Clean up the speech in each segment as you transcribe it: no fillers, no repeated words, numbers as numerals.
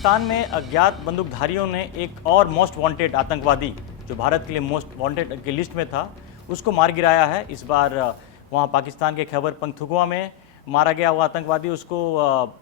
पाकिस्तान में अज्ञात बंदूकधारियों ने एक और मोस्ट वांटेड आतंकवादी जो भारत के लिए मोस्ट वांटेड की लिस्ट में था उसको मार गिराया है। इस बार वहाँ पाकिस्तान के खैबर पख्तूनख्वा में मारा गया वो आतंकवादी, उसको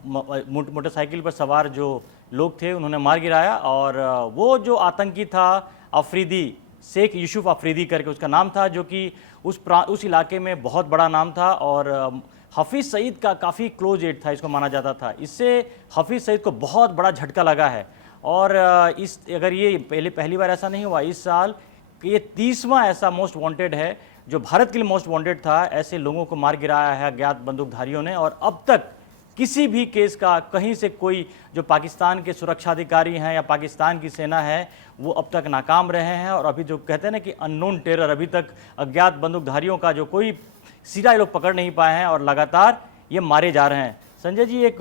मोटरसाइकिल पर सवार जो लोग थे उन्होंने मार गिराया। और वो जो आतंकी था अफरीदी, शेख यूसुफ अफरीदी करके उसका नाम था, जो कि उस इलाके में बहुत बड़ा नाम था और हफीज़ सईद का काफ़ी क्लोज एड था, इसको माना जाता था। इससे हफीज़ सईद को बहुत बड़ा झटका लगा है। और अगर ये पहली बार ऐसा नहीं हुआ, इस साल ये 30वां ऐसा मोस्ट वांटेड है जो भारत के लिए मोस्ट वांटेड था। ऐसे लोगों को मार गिराया है अज्ञात बंदूकधारियों ने। और अब तक किसी भी केस का कहीं से कोई जो पाकिस्तान के सुरक्षा अधिकारी हैं या पाकिस्तान की सेना है वो अब तक नाकाम रहे हैं। और अभी जो कहते हैं ना कि अननोन टेरर, अभी तक अज्ञात बंदूकधारियों का जो कोई सीधा ये लोग पकड़ नहीं पाए हैं और लगातार ये मारे जा रहे हैं। संजय जी, एक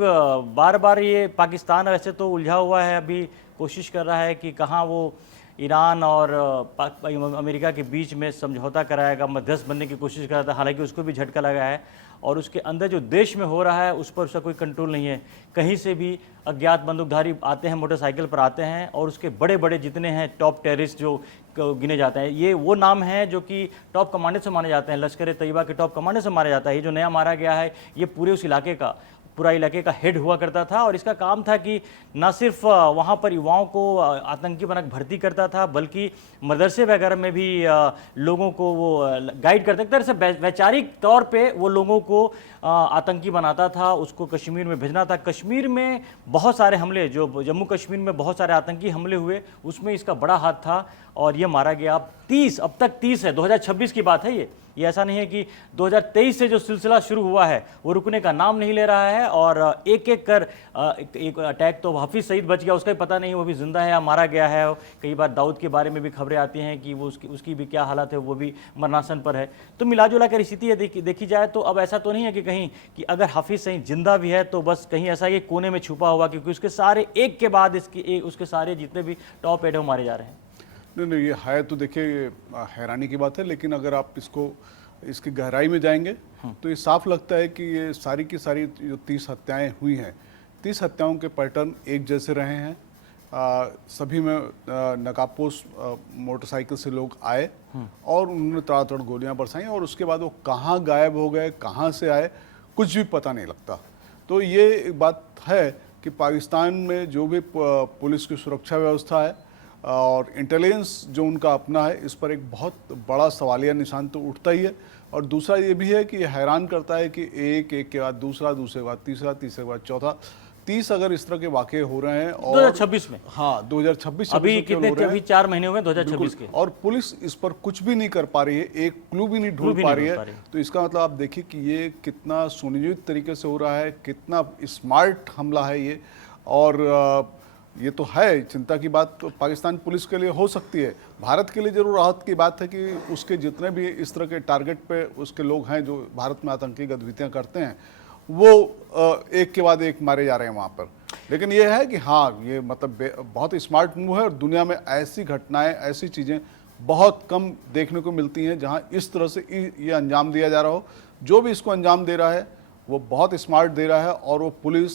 बार बार ये पाकिस्तान वैसे तो उलझा हुआ है, अभी कोशिश कर रहा है कि कहाँ वो ईरान और अमेरिका के बीच में समझौता कराएगा, मध्यस्थ बनने की कोशिश कर रहा था, हालांकि उसको भी झटका लगा है। और उसके अंदर जो देश में हो रहा है उस पर उसका कोई कंट्रोल नहीं है। कहीं से भी अज्ञात बंदूकधारी आते हैं, मोटरसाइकिल पर आते हैं और उसके बड़े बड़े जितने हैं टॉप टेररिस्ट जो गिने जाते हैं, ये वो नाम हैं जो कि टॉप कमांडर से माने जाते हैं, लश्कर तैयबा के टॉप कमांडर से माना जाता है। ये जो नया मारा गया है ये पूरे उस पूरा इलाके का हेड हुआ करता था और इसका काम था कि न सिर्फ वहाँ पर युवाओं को आतंकी बनक भर्ती करता था, बल्कि मदरसे वगैरह में भी लोगों को वो गाइड करता, एक तरह से वैचारिक तौर पे वो लोगों को आतंकी बनाता था, उसको कश्मीर में भेजना था। कश्मीर में बहुत सारे हमले, जो जम्मू कश्मीर में बहुत सारे आतंकी हमले हुए, उसमें इसका बड़ा हाथ था और ये मारा गया। अब तक 30 है, 2026 की बात है ये ऐसा नहीं है कि 2023 से जो सिलसिला शुरू हुआ है वो रुकने का नाम नहीं ले रहा है। और एक एक कर एक अटैक तो हफीज़ सईद बच गया, उसका भी पता नहीं वो भी जिंदा है या मारा गया है। कई बार दाऊद के बारे में भी खबरें आती हैं कि वो उसकी भी क्या हालत है, वो भी मरनासन पर है। तो मिला जुला कर स्थिति देखी जाए तो अब ऐसा तो नहीं है कि कहीं कि अगर हफीज़ सईद जिंदा भी है तो बस कहीं ऐसा ये कोने में छुपा हुआ, क्योंकि उसके सारे एक के बाद उसके सारे जितने भी टॉप एड मारे जा रहे हैं। नहीं, ये है तो देखिए हैरानी की बात है, लेकिन अगर आप इसकी गहराई में जाएंगे तो ये साफ लगता है कि ये सारी की सारी जो 30 हत्याएं हुई हैं, 30 हत्याओं के पैटर्न एक जैसे रहे हैं। सभी में नकाबपोश मोटरसाइकिल से लोग आए और उन्होंने ताड़ातड़ गोलियां बरसाई और उसके बाद वो कहाँ गायब हो गए, कहाँ से आए, कुछ भी पता नहीं लगता। तो ये एक बात है कि पाकिस्तान में जो भी पुलिस की सुरक्षा व्यवस्था है और इंटेलिजेंस जो उनका अपना है, इस पर एक बहुत बड़ा सवालिया निशान तो उठता ही है। और दूसरा ये भी है कि ये हैरान करता है कि एक के बाद दूसरे के बाद तीसरे के बाद चौथा, 30 अगर इस तरह के वाकये हो रहे हैं और 2026 में, हाँ 2026 अभी कितने अभी 4 महीने हो गए 2026 के, और पुलिस इस पर कुछ भी नहीं कर पा रही है, एक क्लू भी नहीं ढूंढ पा रही है। तो इसका मतलब आप देखिए कि ये कितना सुनियोजित तरीके से हो रहा है, कितना स्मार्ट हमला है ये। और ये तो है चिंता की बात, तो पाकिस्तान पुलिस के लिए हो सकती है। भारत के लिए जरूर राहत की बात है कि उसके जितने भी इस तरह के टारगेट पे उसके लोग हैं जो भारत में आतंकी गतिविधियां करते हैं, वो एक के बाद एक मारे जा रहे हैं वहाँ पर। लेकिन ये है कि हाँ, ये मतलब बहुत स्मार्ट मूव है और दुनिया में ऐसी घटनाएं, ऐसी चीज़ें बहुत कम देखने को मिलती हैं जहाँ इस तरह से ये अंजाम दिया जा रहा हो। जो भी इसको अंजाम दे रहा है वो बहुत स्मार्ट दे रहा है और वो पुलिस,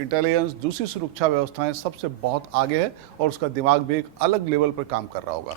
इंटेलिजेंस, दूसरी सुरक्षा व्यवस्थाएं सबसे बहुत आगे है और उसका दिमाग भी एक अलग लेवल पर काम कर रहा होगा।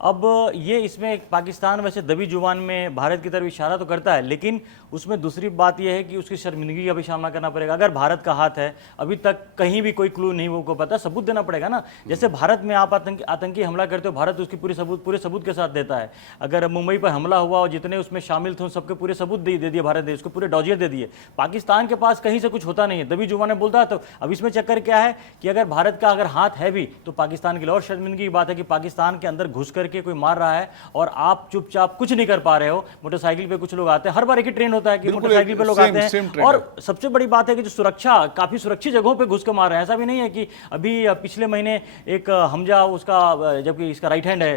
अब ये इसमें पाकिस्तान वैसे दबी जुबान में भारत की तरफ इशारा तो करता है, लेकिन उसमें दूसरी बात यह है कि उसकी शर्मिंदगी का भी सामना करना पड़ेगा। अगर भारत का हाथ है, अभी तक कहीं भी कोई क्लू नहीं, वो को पता, सबूत देना पड़ेगा ना। जैसे भारत में आप आतंकी हमला करते हो, भारत उसकी पूरे सबूत के साथ देता है। अगर मुंबई पर हमला हुआ और जितने उसमें शामिल थे उन सबके पूरे सबूत दे दिए भारत ने, उसको पूरे डॉजियर दे दिए। पाकिस्तान के पास कहीं से कुछ होता नहीं है, दबी जुबान में बोलता है। तो अब इसमें चक्कर क्या है कि अगर भारत का अगर हाथ है भी तो पाकिस्तान के लिए और शर्मिंदगी की बात है कि पाकिस्तान के अंदर घुस करके कोई मार रहा है और आप चुपचाप कुछ नहीं कर पा रहे हो। मोटरसाइकिल पे कुछ लोग आते हैं, हर बार एक ही ट्रेन होता है कि मोटरसाइकिल पे लोग आते हैं। और सबसे बड़ी बात है कि जो सुरक्षा, काफी सुरक्षित जगहों पे घुस के मार रहे हैं। ऐसा भी नहीं है कि अभी पिछले महीने एक हमजा, उसका जबकि इसका राइट हैंड है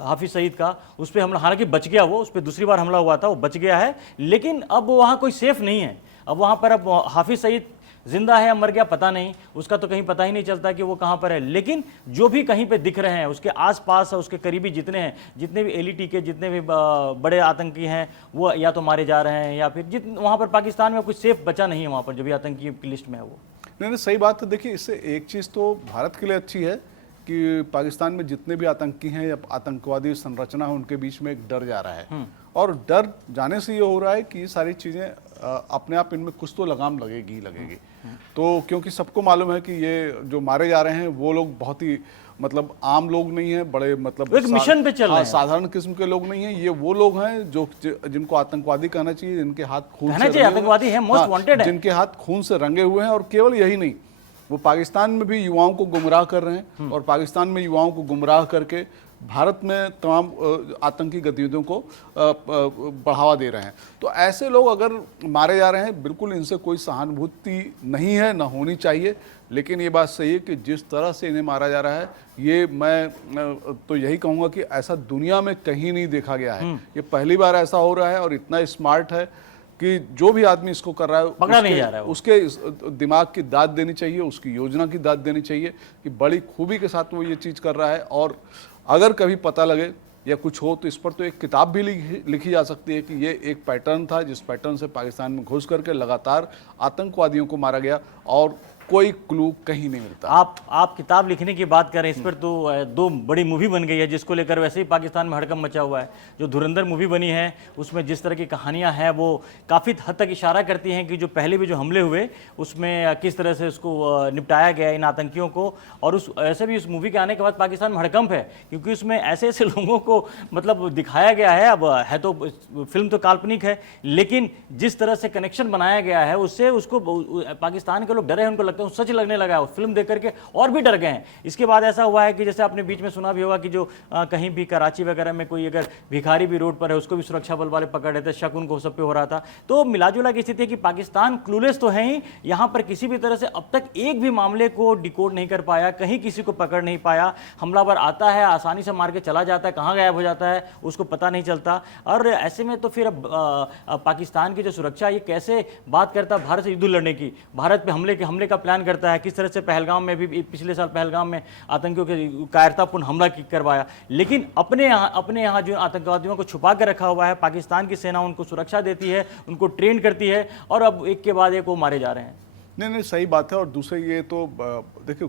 हाफिज सईद का, उस पर हमला, हालांकि बच गया वो, उस पर दूसरी बार हमला हुआ था, वो बच गया है, लेकिन अब वहाँ कोई सेफ नहीं है। अब वहाँ पर अब हाफिज सईद जिंदा है या मर गया पता नहीं, उसका तो कहीं पता ही नहीं चलता कि वो कहाँ पर है। लेकिन जो भी कहीं पे दिख रहे हैं, उसके आसपास उसके करीबी जितने हैं, जितने भी एलईटी के जितने भी बड़े आतंकी हैं, वो या तो मारे जा रहे हैं या फिर वहाँ पर पाकिस्तान में कुछ सेफ बचा नहीं है वहाँ पर, जो भी आतंकी की लिस्ट में है वो। नहीं, सही बात है। देखिए, इससे एक चीज़ तो भारत के लिए अच्छी है कि पाकिस्तान में जितने भी आतंकी हैं या आतंकवादी संरचना है, उनके बीच में एक डर जा रहा है, और डर जाने से ये हो रहा है कि ये सारी चीज़ें अपने आप इनमें कुछ तो लगाम लगेगी ही लगेगी। तो क्योंकि सबको मालूम है कि ये जो मारे जा रहे हैं वो लोग बहुत ही मतलब आम लोग नहीं हैं, बड़े मतलब एक मिशन पे चल रहे हैं, साधारण किस्म के लोग नहीं हैं। ये वो लोग हैं जो जिनको आतंकवादी कहना चाहिए, जिनके हाथ खून से रंगे आतंकवादी है, मोस्ट वांटेड है, जिनके हाथ खून से रंगे हुए हैं। और केवल यही नहीं, वो पाकिस्तान में भी युवाओं को गुमराह कर रहे हैं, और पाकिस्तान में युवाओं को गुमराह करके भारत में तमाम आतंकी गतिविधियों को बढ़ावा दे रहे हैं। तो ऐसे लोग अगर मारे जा रहे हैं, बिल्कुल इनसे कोई सहानुभूति नहीं है, ना होनी चाहिए। लेकिन ये बात सही है कि जिस तरह से इन्हें मारा जा रहा है, ये मैं तो यही कहूँगा कि ऐसा दुनिया में कहीं नहीं देखा गया है। ये पहली बार ऐसा हो रहा है, और इतना स्मार्ट है कि जो भी आदमी इसको कर रहा है पकड़ा नहीं जा रहा है। उसके दिमाग की दाद देनी चाहिए, उसकी योजना की दाद देनी चाहिए कि बड़ी खूबी के साथ वो ये चीज़ कर रहा है। और अगर कभी पता लगे या कुछ हो तो इस पर तो एक किताब भी लिखी जा सकती है कि ये एक पैटर्न था, जिस पैटर्न से पाकिस्तान में घुस करके लगातार आतंकवादियों को मारा गया, और कोई क्लू कहीं नहीं मिलता। आप किताब लिखने की बात करें, इस पर तो 2 बड़ी मूवी बन गई है, जिसको लेकर वैसे ही पाकिस्तान में हड़कंप मचा हुआ है। जो धुरंधर मूवी बनी है, उसमें जिस तरह की कहानियां हैं वो काफ़ी हद तक इशारा करती हैं कि जो पहले भी जो हमले हुए उसमें किस तरह से उसको निपटाया गया इन आतंकियों को। और उस ऐसे भी उस मूवी के आने के बाद पाकिस्तान में हड़कंप है, क्योंकि उसमें ऐसे ऐसे लोगों को मतलब दिखाया गया है। अब है तो फिल्म तो काल्पनिक है, लेकिन जिस तरह से कनेक्शन बनाया गया है उससे उसको पाकिस्तान के लोग डरे हैं, उनको सच लगने लगा है। फिल्म देख करके और भी डर गए हैं। इसके बाद ऐसा हुआ है कि जैसे आपने बीच में सुना भी होगा कि जो कहीं भी कराची वगैरह में कोई अगर भिखारी भी रोड पर है, उसको भी सुरक्षा बल वाले पकड़ रहे थे, शक उनको सब पे हो रहा था। तो मिलाजुला की स्थिति है कि पाकिस्तान क्लूलेस तो है ही, यहाँ पर किसी भी तरह से अब तक एक भी मामले को डिकोड नहीं कर पाया, कहीं किसी को पकड़ नहीं पाया। हमलावर आता है, आसानी से मार के चला जाता है, कहाँ गायब हो जाता है उसको पता नहीं चलता। और ऐसे में तो फिर अब पाकिस्तान की जो सुरक्षा, ये कैसे बात करता है भारत से युद्ध लड़ने की, भारत पे हमले का प्लान करता है। किस तरह से पहलगाम में भी, पिछले साल पहलगाम में आतंकियों के कायरतापूर्ण हमला करवाया, लेकिन अपने यहाँ जो आतंकवादियों को छुपा कर रखा हुआ है, पाकिस्तान की सेना उनको सुरक्षा देती है, उनको ट्रेन करती है, और अब एक के बाद एक वो मारे जा रहे हैं। नहीं, सही बात है। और दूसरे ये तो देखिए,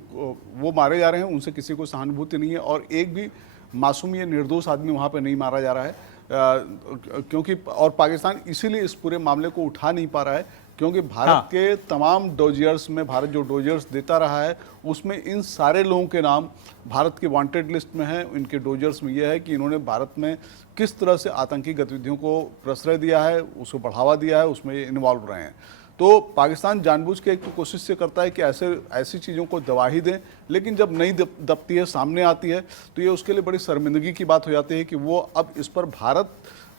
वो मारे जा रहे हैं, उनसे किसी को सहानुभूति नहीं है, और एक भी मासूम या निर्दोष आदमी वहाँ पे नहीं मारा जा रहा है, क्योंकि और पाकिस्तान इसीलिए इस पूरे मामले को उठा नहीं पा रहा है क्योंकि भारत के तमाम डोजियर्स में, भारत जो डोजियर्स देता रहा है उसमें इन सारे लोगों के नाम भारत की वांटेड लिस्ट में है। इनके डोजियर्स में यह है कि इन्होंने भारत में किस तरह से आतंकी गतिविधियों को प्रश्रय दिया है, उसको बढ़ावा दिया है, उसमें ये इन्वॉल्व रहे हैं। तो पाकिस्तान जानबूझ के एक तो कोशिश से करता है कि ऐसी चीज़ों को दबा ही दें, लेकिन जब नहीं दबती है, सामने आती है, तो ये उसके लिए बड़ी शर्मिंदगी की बात हो जाती है कि वो अब इस पर भारत,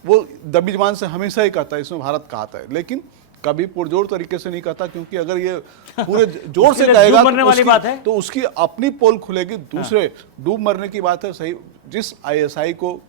वो दबी जबान से हमेशा ही कहता है इसमें भारत कहता है, लेकिन कभी पुरजोर तरीके से नहीं कहता, क्योंकि अगर ये पूरे जोर से कहेगा तो उसकी अपनी पोल खुलेगी, दूसरे डूब मरने की बात है। सही, जिस ISI को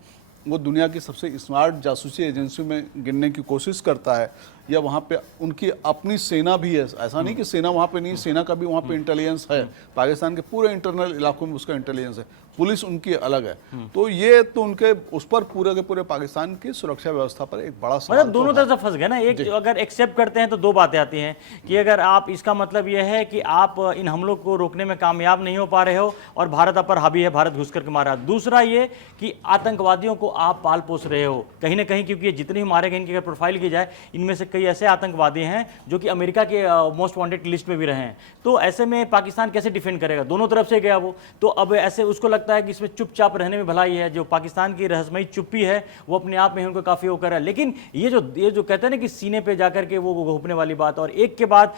वो दुनिया की सबसे स्मार्ट जासूसी एजेंसी में गिनने की कोशिश करता है, या वहाँ पे उनकी अपनी सेना भी है, ऐसा नहीं कि सेना वहाँ पे नहीं, सेना का भी वहाँ पे इंटेलिजेंस है, पाकिस्तान के पूरे इंटरनल इलाकों में उसका इंटेलिजेंस है, पुलिस उनकी अलग है। तो ये तो उनके उस पर पूरे के पूरे पाकिस्तान की सुरक्षा व्यवस्था पर एक बड़ा सवाल, मतलब दोनों तरफ से फंस गए ना। एक अगर एक्सेप्ट करते हैं तो 2 बातें आती हैं कि अगर आप, इसका मतलब यह है कि आप इन हमलों को रोकने में कामयाब नहीं हो पा रहे हो और भारत पर हावी है, भारत घुस करके मारा। दूसरा ये कि आतंकवादियों को आप पाल पोस रहे हो कहीं ना कहीं, क्योंकि जितने ही मारे गए इनकी अगर प्रोफाइल की जाए, इनमें से कई ऐसे आतंकवादी हैं जो कि अमेरिका के मोस्ट वांटेड लिस्ट में भी रहे हैं। तो ऐसे में पाकिस्तान कैसे डिफेंड करेगा? दोनों तरफ से गया वो, तो अब ऐसे उसको लगता है कि इसमें चुपचाप रहने में भलाई है। जो पाकिस्तान की रहस्यमयी चुप्पी है वो अपने आप में उनको काफ़ी वो कर रहा है। लेकिन ये जो कहते हैं ना कि सीने पे जाकर के वो घोंपने वाली बात, और एक के बाद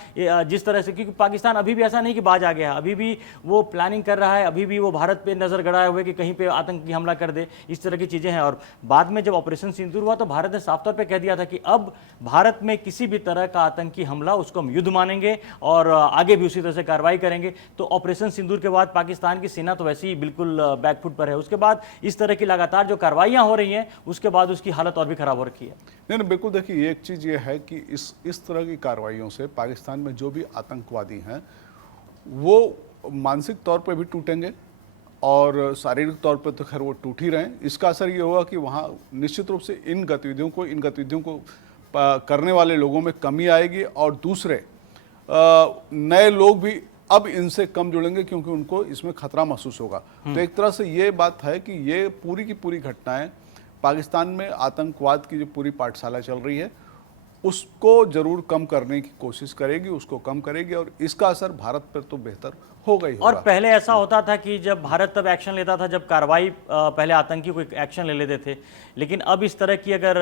जिस तरह से, क्योंकि पाकिस्तान अभी भी ऐसा नहीं कि बाज आ गया है, अभी भी वो प्लानिंग कर रहा है, अभी भी वो भारत पे नजर गड़ाए हुए कि कहीं पे आतंकी हमला कर दे, इस तरह की चीजें हैं। और बाद में जब ऑपरेशन सिंदूर हुआ तो भारत ने साफ तौर पे कह दिया था कि अब भारत में किसी भी तरह का आतंकी हमला उसको हम युद्ध मानेंगे और आगे भी उसी तरह से कार्रवाई करेंगे। तो ऑपरेशन सिंदूर के बाद पाकिस्तान की सेना तो वैसे ही बिल्कुल बैकफुट पर है। उसके बाद इस तरह की लगातार जो कार्रवाइयां हो रही हैं, उसके बाद उसकी हालत और भी खराब हो रखी है। नहीं, बिल्कुल। देखिए, एक चीज़ ये है कि इस तरह की कार्रवाइयों से पाकिस्तान में जो भी आतंकवादी हैं वो मानसिक तौर पर भी टूटेंगे और शारीरिक तौर पर तो खैर वो टूट ही रहे हैं। इसका असर ये होगा कि वहाँ निश्चित रूप से इन गतिविधियों को करने वाले लोगों में कमी आएगी। और दूसरे, नए लोग भी अब इनसे कम जुड़ेंगे क्योंकि उनको इसमें खतरा महसूस होगा। तो एक तरह से ये बात है कि ये पूरी की पूरी घटनाएं पाकिस्तान में आतंकवाद की जो पूरी पाठशाला चल रही है उसको जरूर कम करने की कोशिश करेगी, उसको कम करेगी और इसका असर भारत पर तो बेहतर होगा ही होगा। और पहले ऐसा होता था कि जब भारत तब एक्शन लेता था जब कार्रवाई पहले आतंकी को एक्शन ले लेते थे, लेकिन अब इस तरह की अगर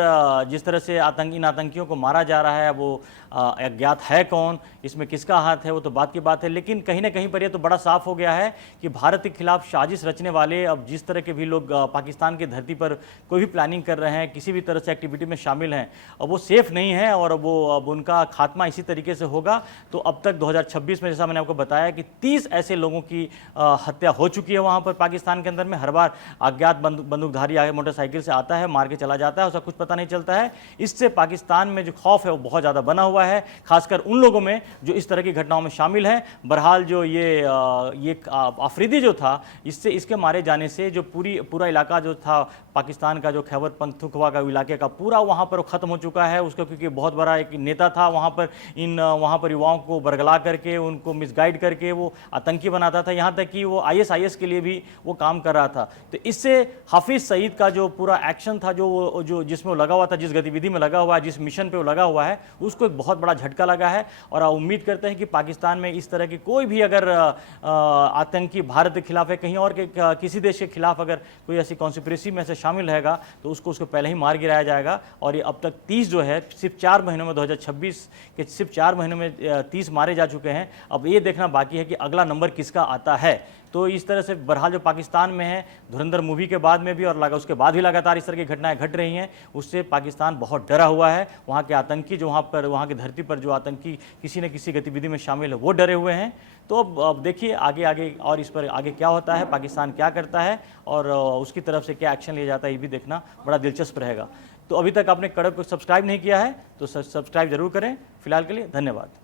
जिस तरह से इन आतंकियों को मारा जा रहा है वो अज्ञात है कौन, इसमें किसका हाथ है वो तो बात की बात है, लेकिन कहीं ना कहीं पर ये तो बड़ा साफ हो गया है कि भारत के खिलाफ साजिश रचने वाले अब जिस तरह के भी लोग पाकिस्तान की धरती पर कोई भी प्लानिंग कर रहे हैं, किसी भी तरह से एक्टिविटी में शामिल हैं, अब वो सेफ नहीं है और अब उनका खात्मा इसी तरीके से होगा। तो अब तक 2026 में जैसा मैंने आपको बताया कि 30 ऐसे लोगों की हत्या हो चुकी है वहां पर पाकिस्तान के अंदर में। हर बार अज्ञात बंदूकधारी आगे मोटरसाइकिल से आता है, मार के चला जाता है, उसका कुछ पता नहीं चलता है। इससे पाकिस्तान में जो खौफ है वो बहुत ज़्यादा बना हुआ है, खासकर उन लोगों में जो इस तरह की घटनाओं में शामिल हैं। बहरहाल जो ये आफरीदी जो था, इसके मारे जाने से जो पूरा इलाका जो था पाकिस्तान का, जो खैबर पख्तूनख्वा का इलाके का पूरा वहाँ पर ख़त्म हो चुका है उसका, क्योंकि बहुत बड़ा एक नेता था वहाँ पर युवाओं को बरगला करके उनको मिसगाइड करके वो आतंकी बनाता था, यहाँ तक कि वो ISIS के लिए भी वो काम कर रहा था। तो इससे हाफिज सईद का जो पूरा एक्शन था, जो जिसमें वो लगा हुआ था, जिस गतिविधि में लगा हुआ है, जिस मिशन पे वो लगा हुआ है, उसको एक बहुत बड़ा झटका लगा है। और उम्मीद करते हैं कि पाकिस्तान में इस तरह की कोई भी अगर आतंकी भारत के खिलाफ है, कहीं और के किसी देश के खिलाफ अगर कोई ऐसी कॉन्स्पिरेसी में से शामिल रहेगा तो उसको पहले ही मार गिराया जाएगा। और ये अब तक 30 जो है सिर्फ 4 महीनों में 2026 के सिर्फ 4 महीनों में 30 मारे जा चुके हैं। अब ये देखना बाकी है कि अगला नंबर किसका आता है। तो इस तरह से बहरहाल जो पाकिस्तान में है, धुरंधर मूवी के बाद में भी और उसके बाद भी लगातार इस तरह की घटनाएं घट रही हैं, उससे पाकिस्तान बहुत डरा हुआ है। वहाँ के आतंकी जो वहाँ की धरती पर जो आतंकी किसी न किसी गतिविधि में शामिल है वो डरे हुए हैं। तो अब देखिए आगे और इस पर आगे क्या होता है, पाकिस्तान क्या करता है और उसकी तरफ से क्या एक्शन लिया जाता है, ये भी देखना बड़ा दिलचस्प रहेगा। तो अभी तक आपने कड़क को सब्सक्राइब नहीं किया है तो सब्सक्राइब जरूर करें। फिलहाल के लिए धन्यवाद।